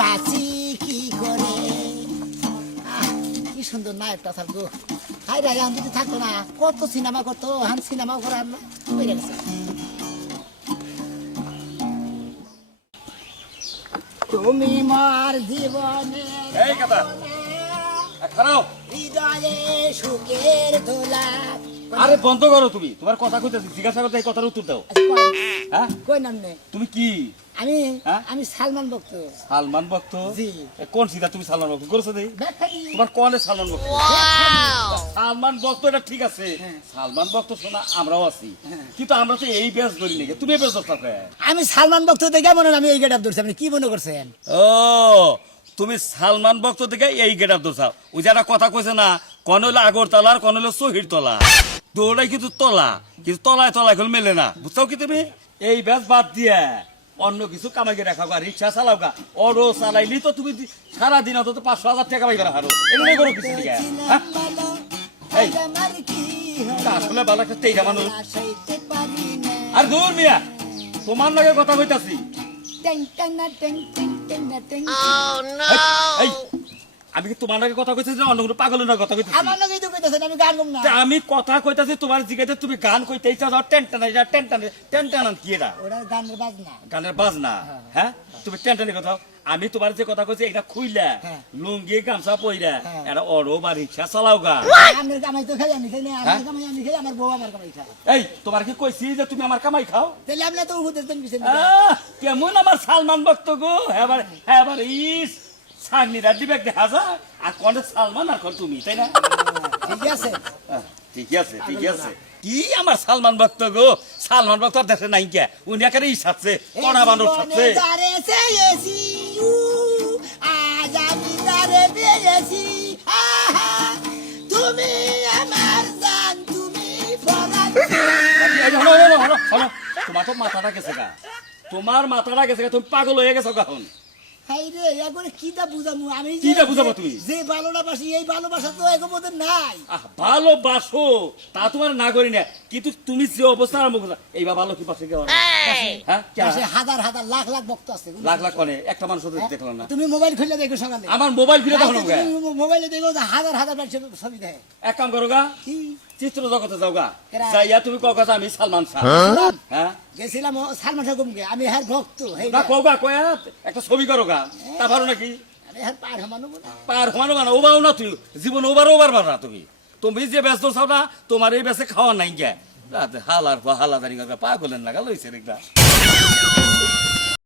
বাঁচি কি করে। কি সুন্দর নায়কটা থাকতো। হাই রে আমি যদি থাকতো না কত সিনেমা করতো, হান সিনেমা করার না হয়ে গেছে। তুমি মার জীবনে এই কথা খারাপ। হৃদয়ে সুখের দোলা। আরে বন্ধ করো তুমি, তোমার কথা কইতাছি, জিজ্ঞাসা করতে এই কথার উত্তর দাও। হ্যাঁ কই নাম নে? তুমি কি? আমি হ্যাঁ? আমি সালমান ভক্ত। সালমান ভক্ত? জি। কোন সিধা তুমি সালমান ভক্ত করেছো দেই? ব্যাখ্যানি। তোমার কোনে সালমান ভক্ত? সালমান ভক্ত এটা ঠিক আছে, সালমান ভক্ত শোনা আমরাও আছি, কিন্তু আমরা তো এই ব্যাস ধরি নাকি, তুমি এই ব্যাস ধরছো কে? আমি সালমান ভক্ত দেখে মনে হয় আমি এই গেটআপ ধরছি। আপনি কি মনে করছেন? ও তুমি সালমান ভক্ত দেখে এই গেটআপ ধরছাও। ওই যারা কথা কইছে না, কোন হলো আগরতলা আর কোন হলো শহীদ তলা, দৌড়াই কিন্তু তলা, কিন্তু তলায় তলায় এখন মেলে না, বুঝছো কি? তুমি এই ব্যাস বাদ দিয়ে অন্য কিছু কামাইকে রাখা গা, রিক্সা চালাও গা, অটো চালাইলি তো তুমি সারাদিন অন্তত 500,000 টাকা পাইবে না হারো। এগুলো করো কিছু দিকে। এই আসলে ভালো একটা তেইরা মানুষ। আর দূর মিয়া, তোমার লগে কথা কইতাছি। এই, আমি কি তোমার লগে কথা কইতাছি না অন্য কোনো পাগলের লগে কথা কইতাছি? আমার লগেই তো কইতাছেন আমি গান গাম না। তা আমি কথা কইতাছি তোমার জিগাইতে তুমি গান কইতে ইচ্ছা যাও, টেনটানা কি এটা? ওরা গানের বাজনা। গানের বাজনা? হ্যাঁ তুমি টেনটানি কথা। আমি তোমার যে কথা কইছি এটা খুইলা লুঙ্গি গামছা পইরা এটা অটো বা রিক্সা চালাও গা। আমি কামাই তো খাই, আমি খাই না। আমার কামাই আমি খাই, আমার বউ আমার কামাই খায়। এই তোমার কি কইছি যে তুমি আমার কামাই খাও? তাহলে আপনি তো উপদেশ দেন কিছু। কেমন আমার সালমান ভক্ত গো, এবার ইস সাগনিরা দিবে দেখা যায়, আর কোনে সালমান আর কোন তুমি, তাই না? ঠিক আছে। ঠিক আছে, ঠিক আছে। কি আমার সালমান ভক্ত গো, সালমান ভক্ত দেশে নাই কে, উনি একারে ইসাচ্ছে কড়া বানর সাথে। আজ আমি তারে পেয়েছি, তুমি আমার জান, তুমি পরাণ। তোমার তো মাথাটা গেছে গা, তোমার মাথাটা গেছে গা, তুমি পাগল হয়ে গেছো কখন? হাই রে, একবারে কিটা বুঝামু আমি? কিটা বুঝাবো তুমি? যে ভালোবাসি এই ভালোবাসা তো এর মধ্যে নাই। ভালোবাসো তা তোমার না করি না, কিন্তু তুমি যে অবস্থা আরম্ভ করছো এইবার ভালো কি পাশে গেল? হ্যাঁ পাশে হাজার হাজার লাখ লাখ ভক্ত আছে। লাখ লাখ কোনে একটা মানুষ দেখলাম না। তুমি মোবাইল খুলে দেখো সকালে। আমার মোবাইল খুলে দেখো না, মোবাইলে দেখো যে হাজার হাজার ছবি দেখে। এক কাম করো গা, কি চিত্র জগতে যাও গা, যাইয়া তুমি কও কথা আমি সালমান শাহ। হ্যাঁ গেছিলাম সালমান শাহ গুমকে, আমি হ্যার ভক্ত। না কও গা, কয়া একটা ছবি করো গা, তা পারো নাকি? হ্যার পার হমানো পার হমানো না, ওবাও না তুই জীবন ওবার না তুমি। তুমি যে ব্যস্ত চাও না, তোমার এই বেসে খাওয়া নাই গে হালার হালা দাঁড়িয়ে পাগলের লাগা লইছে রেখা।